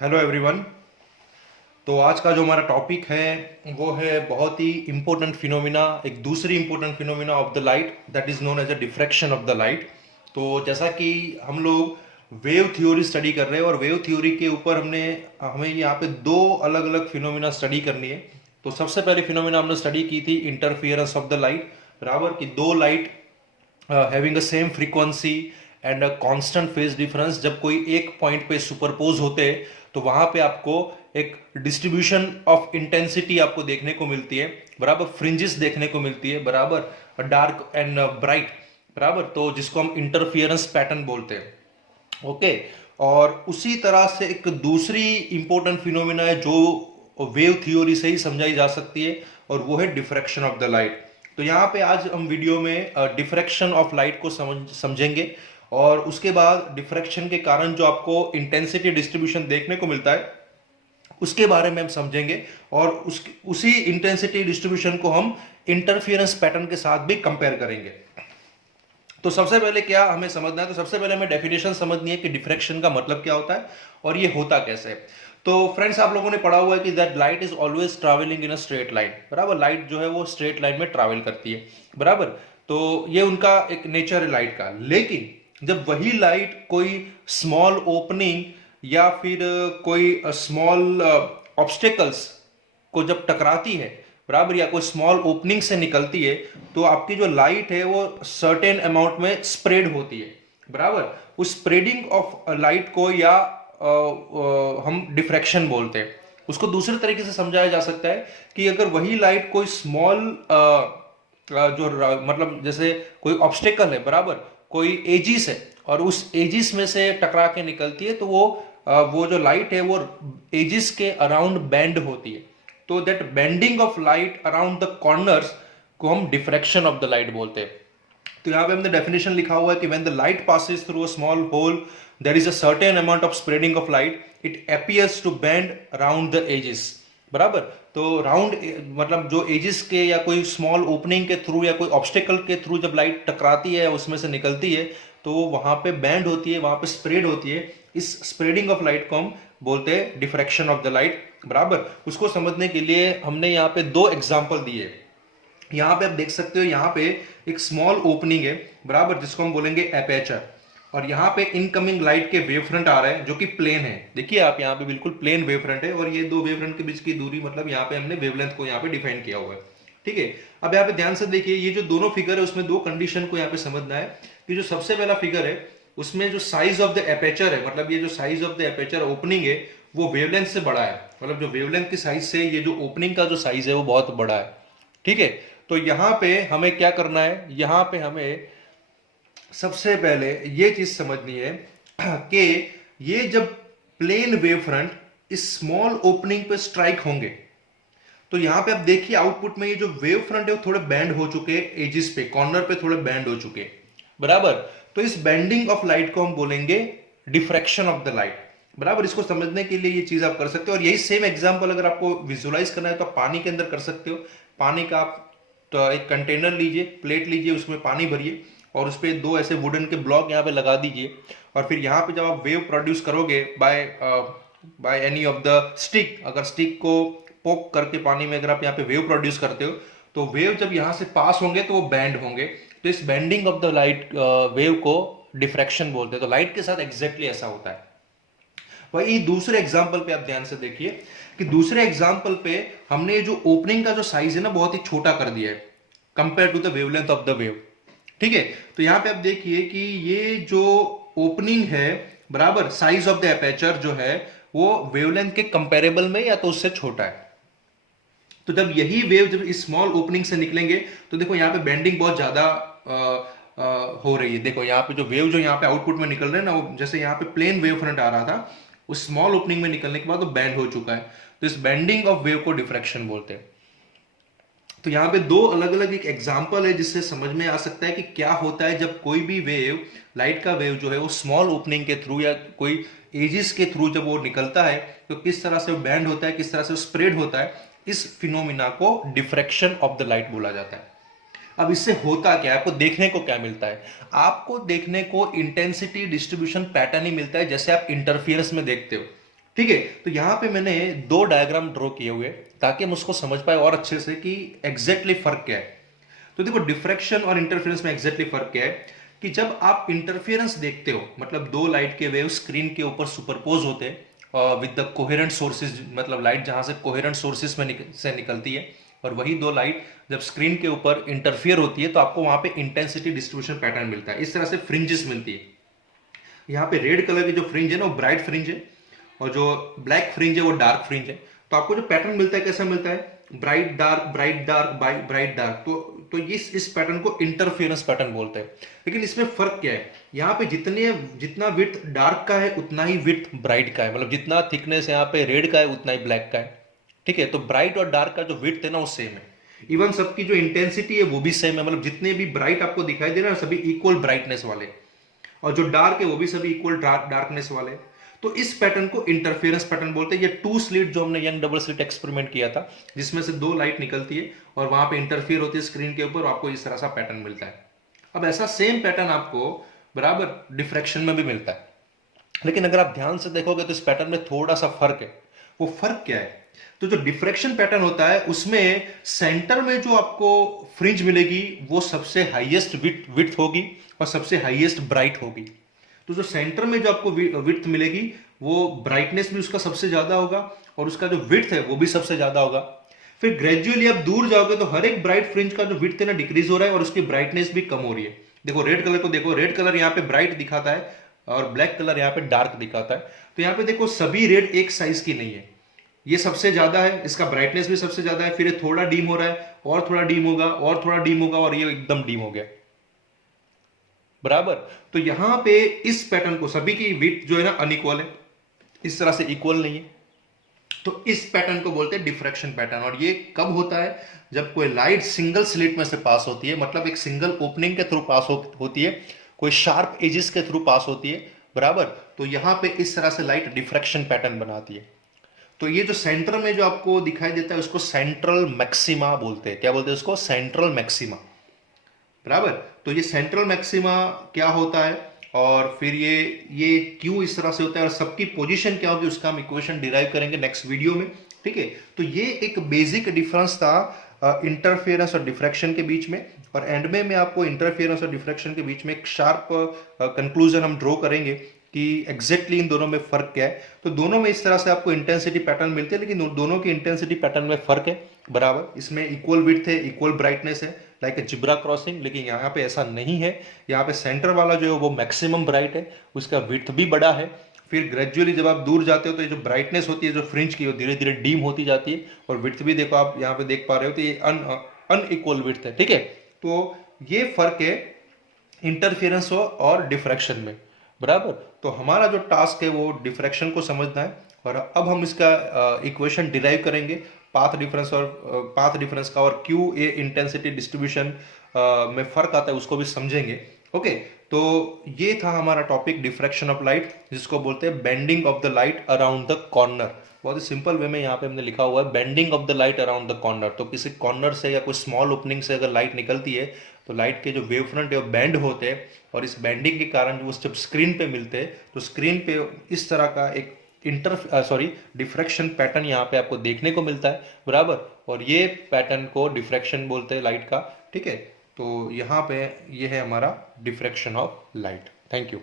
Hello everyone. तो आज का जो हमारा टॉपिक है वो है बहुत ही इम्पोर्टेंट फिनोमिना, एक दूसरी important phenomena of the light that is known as a diffraction of the light. तो जैसा कि हम लोग वेव थ्योरी स्टडी कर रहे हैं और वेव थ्योरी के ऊपर हमें यहाँ पे दो अलग अलग फिनोमिना स्टडी करनी है। तो सबसे पहली फिनोमिना हमने स्टडी की थी इंटरफियरेंस ऑफ द लाइट, बराबर कि दो light having a same frequency and a constant phase difference जब कोई एक पॉइंट पे सुपरपोज होते हैं तो वहां पे आपको एक डिस्ट्रीब्यूशन ऑफ इंटेंसिटी आपको देखने को मिलती है, बराबर फ्रिंजेस देखने को मिलती है, बराबर डार्क एंड ब्राइट, बराबर, तो जिसको हम इंटरफियरेंस पैटर्न बोलते हैं। ओके। और उसी तरह से एक दूसरी इंपॉर्टेंट फिनोमिना है जो वेव थ्योरी से ही समझाई जा सकती है और वो है डिफ्रैक्शन ऑफ द लाइट। तो यहाँ पे आज हम वीडियो में डिफ्रैक्शन ऑफ लाइट को समझेंगे और उसके बाद डिफ्रैक्शन के कारण जो आपको इंटेंसिटी डिस्ट्रीब्यूशन देखने को मिलता है उसके बारे में हम समझेंगे और उसी इंटेंसिटी डिस्ट्रीब्यूशन को हम इंटरफियरेंस पैटर्न के साथ भी कंपेयर करेंगे। तो सबसे पहले क्या हमें समझना है, तो सबसे पहले हमें डेफिनेशन समझनी है कि डिफ्रैक्शन का मतलब क्या होता है और ये होता कैसे है। तो फ्रेंड्स, आप लोगों ने पढ़ा हुआ है कि that light is always travelling in a straight line, बराबर। लाइट जो है वो स्ट्रेट लाइन में ट्रैवल करती है, बराबर। तो ये उनका एक नेचर है लाइट का। लेकिन जब वही लाइट कोई स्मॉल ओपनिंग या फिर कोई स्मॉल ऑब्स्टेकल्स को जब टकराती है, बराबर, या कोई स्मॉल ओपनिंग से निकलती है तो आपकी जो लाइट है वो सर्टेन अमाउंट में स्प्रेड होती है, बराबर। उस स्प्रेडिंग ऑफ लाइट को या हम डिफ्रैक्शन बोलते हैं। उसको दूसरे तरीके से समझाया जा सकता है कि अगर वही लाइट कोई स्मॉल मतलब जैसे कोई ऑब्स्टेकल है, बराबर, कोई एजिस है और उस एजिस में से टकरा के निकलती है तो वो जो लाइट है वो एजिस के अराउंड बेंड होती है। तो that bending of light around the corners को हम डिफ्रैक्शन ऑफ द लाइट बोलते हैं। तो यहां पे हमने डेफिनेशन लिखा हुआ है कि when the light passes through a small hole there is a certain amount of spreading of light, it appears to bend around the edges, बराबर। तो राउंड मतलब जो एजेस के या कोई स्मॉल ओपनिंग के थ्रू या कोई ऑब्स्टेकल के थ्रू जब लाइट टकराती है उसमें से निकलती है तो वहां पे बैंड होती है, वहां पे स्प्रेड होती है। इस स्प्रेडिंग ऑफ लाइट को हम बोलते हैं डिफ्रैक्शन ऑफ द लाइट, बराबर। उसको समझने के लिए हमने यहाँ पे दो एग्जांपल दिए। यहाँ पे आप देख सकते हो, यहाँ पे एक स्मॉल ओपनिंग है, बराबर, जिसको हम बोलेंगे एपेचर, और यहाँ पे इनकमिंग लाइट के वेव फ्रंट आ रहे हैं जो कि प्लेन है। देखिए आप, यहाँ पे बिल्कुल प्लेन वेव फ्रंट है और ये दो वेव फ्रंट के बीच की दूरी, मतलब यहाँ पे हमने वेवलेंथ को यहाँ पे डिफाइन किया हुआ है, ठीक है। अब यहाँ पे ध्यान से देखिए, ये जो दोनों फिगर है उसमें दो कंडीशन को यहाँ पे समझना है कि जो सबसे पहला फिगर है उसमें जो साइज ऑफ द एपेचर है, मतलब ये जो size of the aperture opening है वो वेवलेंथ से बड़ा है, मतलब जो वेवलेंथ की साइज से ये जो ओपनिंग का जो साइज है वो बहुत बड़ा है, ठीक है। तो यहां पे हमें क्या करना है, यहां पे हमें सबसे पहले ये चीज समझनी है कि ये जब प्लेन वेव फ्रंट इस स्मॉल ओपनिंग पे स्ट्राइक होंगे तो यहां पे आप देखिए आउटपुट में ये जो वेव फ्रंट है वो थोड़े बैंड हो चुके हैं, एजिस पे कॉर्नर पे थोड़े बैंड हो चुके हैं, बराबर। तो इस बेंडिंग ऑफ लाइट को हम बोलेंगे डिफ्रैक्शन ऑफ द लाइट, बराबर। इसको समझने के लिए ये चीज आप कर सकते हो और यही सेम एग्जांपल अगर आपको विजुअलाइज करना है तो आप पानी के अंदर कर सकते हो। पानी का आप तो एक कंटेनर लीजिए, प्लेट लीजिए, उसमें पानी भरिए और उस पर दो ऐसे वुडन के ब्लॉक यहाँ पे लगा दीजिए और फिर यहाँ पे जब आप वेव प्रोड्यूस करोगे by any of the stick, अगर स्टिक को पोक करके पानी में अगर आप यहाँ पे वेव प्रोड्यूस करते हो तो वेव जब यहाँ से पास होंगे तो वो बैंड होंगे। तो इस bending of the light wave को डिफ्रैक्शन बोलते हैं। तो लाइट के साथ एग्जैक्टली ऐसा होता है। वही दूसरे एग्जाम्पल पे आप ध्यान से देखिए कि दूसरे एग्जाम्पल पे हमने जो ओपनिंग का जो साइज है ना बहुत ही छोटा कर दिया है compare to the wavelength of the wave, ठीक है। तो यहां पे आप देखिए कि ये जो ओपनिंग है, बराबर, साइज ऑफ द एपेचर जो है वो वेवलेंथ के कंपेरेबल में या तो उससे छोटा है। तो जब यही वेव जब इस स्मॉल ओपनिंग से निकलेंगे तो देखो यहाँ पे बेंडिंग बहुत ज्यादा हो रही है। देखो यहाँ पे जो वेव जो यहाँ पे आउटपुट में निकल रहे हैं ना, वो जैसे यहाँ पे प्लेन वेव फ्रंट आ रहा था उस स्मॉल ओपनिंग में निकलने के बाद वो बैंड हो चुका है। तो इस बेंडिंग ऑफ वेव को डिफ्रैक्शन बोलते हैं। तो यहाँ पे दो अलग अलग एक एग्जांपल है जिससे समझ में आ सकता है कि क्या होता है जब कोई भी वेव, लाइट का वेव जो है वो स्मॉल ओपनिंग के थ्रू या कोई एजिस के थ्रू जब वो निकलता है तो किस तरह से वो बैंड होता है, किस तरह से स्प्रेड होता है। इस फिनोमिना को डिफ्रैक्शन ऑफ द लाइट बोला जाता है। अब इससे होता क्या है, आपको देखने को क्या मिलता है? आपको देखने को इंटेंसिटी डिस्ट्रीब्यूशन पैटर्न ही मिलता है जैसे आप इंटरफियरेंस में देखते हो, ठीक है। तो यहाँ पे मैंने दो डायग्राम ड्रॉ किए हुए ताकि हम उसको समझ पाए और अच्छे से कि एग्जैक्टली फर्क क्या है। तो देखो डिफ्रैक्शन और इंटरफेरेंस में एग्जैक्टली फर्क क्या है कि जब आप इंटरफेरेंस देखते हो, मतलब दो लाइट के वेव स्क्रीन के ऊपर सुपरपोज होते हैं विद द कोहेरेंट सोर्सेज, मतलब लाइट जहां से कोहेरेंट सोर्सेज में से निकलती है, और वही दो लाइट जब स्क्रीन के ऊपर इंटरफियर होती है तो आपको वहां पे इंटेंसिटी डिस्ट्रीब्यूशन पैटर्न मिलता है। इस तरह से फ्रिंजेस मिलती है। यहाँ पे रेड कलर की जो फ्रिंज है ना वो ब्राइट फ्रिंज है, और जो ब्लैक फ्रिंज है वो डार्क फ्रिंज है। तो आपको जो पैटर्न मिलता है कैसा मिलता है, bright dark bright dark bright dark. तो इस पैटर्न को इंटरफेरेंस पैटर्न बोलते हैं। लेकिन इसमें फर्क क्या है, यहाँ पे जितना विड्थ डार्क का है उतना ही विड्थ ब्राइट का है, मतलब जितना थिकनेस यहाँ पे रेड का है उतना ही ब्लैक का है। ठीक है, तो ब्राइट और डार्क का जो विड्थ है ना वो सेम है। इवन सबकी जो इंटेंसिटी है वो भी सेम है, मतलब जितने भी ब्राइट आपको दिखाई दे रहे हैं सभी इक्वल ब्राइटनेस वाले, और जो डार्क है वो भी सभी इक्वल डार्कनेस वाले। तो इस पैटर्न को इंटरफेरेंस पैटर्न बोलते हैं। ये टू स्लिट जो हमने यंग डबल स्लिट एक्सपेरिमेंट किया था, जिसमें से दो लाइट निकलती है और वहां पे इंटरफेयर होती है स्क्रीन के ऊपर, आपको इस तरह सा पैटर्न मिलता है। अब ऐसा सेम पैटर्न आपको बराबर डिफ्रैक्शन में भी मिलता है, लेकिन अगर आप ध्यान से देखोगे तो इस पैटर्न में थोड़ा सा फर्क है। वो फर्क क्या है, तो जो डिफ्रैक्शन पैटर्न होता है उसमें सेंटर में जो आपको फ्रिंज मिलेगी वो सबसे हाईएस्ट विड्थ होगी और सबसे हाईएस्ट ब्राइट होगी। तो जो सेंटर में जो आपको विड्थ मिलेगी वो ब्राइटनेस भी उसका सबसे ज्यादा होगा और उसका जो विड्थ है वो भी सबसे ज्यादा होगा। फिर ग्रेजुअली आप दूर जाओगे तो हर एक ब्राइट फ्रिंज का जो विड्थ है ना डिक्रीज हो रहा है और उसकी ब्राइटनेस भी कम हो रही है। देखो रेड कलर को देखो, रेड कलर यहाँ पे ब्राइट दिखाता है और ब्लैक कलर यहाँ पे डार्क दिखाता है। तो यहाँ पे देखो सभी रेड एक साइज की नहीं है, ये सबसे ज्यादा है, इसका ब्राइटनेस भी सबसे ज्यादा है, फिर ये थोड़ा डीम हो रहा है और थोड़ा डीम होगा और थोड़ा डीम होगा और ये एकदम डीम हो गया बराबर। तो यहां पे इस पैटर्न को सभी की विड्थ जो है ना अनइक्वल है, इस तरह से इक्वल नहीं है। तो इस पैटर्न को बोलते हैं डिफ्रैक्शन पैटर्न। और ये कब होता है, जब कोई लाइट सिंगल स्लिट में से पास होती है, मतलब एक सिंगल ओपनिंग के थ्रू पास होती है, कोई शार्प एजेस के थ्रू पास होती है बराबर। तो यहां पे इस तरह से लाइट डिफ्रैक्शन पैटर्न बनाती है। तो ये जो सेंटर में जो आपको दिखाई देता है उसको सेंट्रल मैक्सिमा बोलते हैं। क्या बोलते हैं उसको, सेंट्रल मैक्सिमा बराबर। तो ये सेंट्रल मैक्सिमा क्या होता है और फिर ये क्यों इस तरह से होता है और सबकी पोजीशन क्या होगी उसका हम इक्वेशन डिराइव करेंगे नेक्स्ट वीडियो में। ठीक है, तो ये एक बेसिक डिफरेंस था इंटरफेरेंस और डिफ्रैक्शन के बीच में, और एंड में मैं आपको इंटरफेरेंस और डिफ्रैक्शन के बीच में एक शार्प कंक्लूजन हम ड्रॉ करेंगे कि एग्जैक्टली इन दोनों में फर्क क्या है। तो दोनों में इस तरह से आपको इंटेंसिटी पैटर्न मिलते हैं, लेकिन दोनों की इंटेंसिटी पैटर्न में फर्क है बराबर। इसमें इक्वल विड्थ है, इक्वल ब्राइटनेस है, लाइक ए जिब्रा क्रॉसिंग, लेकिन यहाँ पे ऐसा नहीं है। यहाँ पे सेंटर वाला जो है वो मैक्सिमम ब्राइट है, उसका विड्थ भी बड़ा है। फिर ग्रेजुअली जब आप दूर जाते हो तो ये जो ब्राइटनेस होती है जो फ्रिंज की वो धीरे धीरे डीम होती जाती है, और विड्थ भी देखो आप यहाँ पे देख पा रहे हो तो ये अनइक्वल विड्थ है। ठीक है, तो ये फर्क है इंटरफेरेंस और डिफ्रैक्शन में बराबर। तो हमारा जो टास्क है वो डिफ्रैक्शन को समझना है, और अब हम इसका इक्वेशन डिराइव करेंगे पाथ डिफरेंस का, और क्यों ये इंटेंसिटी डिस्ट्रीब्यूशन में फर्क आता है उसको भी समझेंगे। ओके, तो ये था हमारा टॉपिक डिफ्रैक्शन ऑफ लाइट, जिसको बोलते हैं bending of the light around the corner. बहुत ही सिंपल वे में यहाँ पे हमने लिखा हुआ है bending of the light around the corner. तो किसी कॉर्नर से या कोई स्मॉल ओपनिंग से अगर लाइट निकलती है तो लाइट के जो वेव फ्रंट है वो बेंड होते हैं, और इस बेंडिंग के कारण वो जब स्क्रीन पे मिलते हैं तो स्क्रीन पे इस तरह का एक डिफ्रैक्शन पैटर्न यहाँ पे आपको देखने को मिलता है बराबर। और ये पैटर्न को डिफ्रैक्शन बोलते हैं लाइट का। ठीक है, तो यहाँ पे ये है हमारा diffraction of light. Thank you.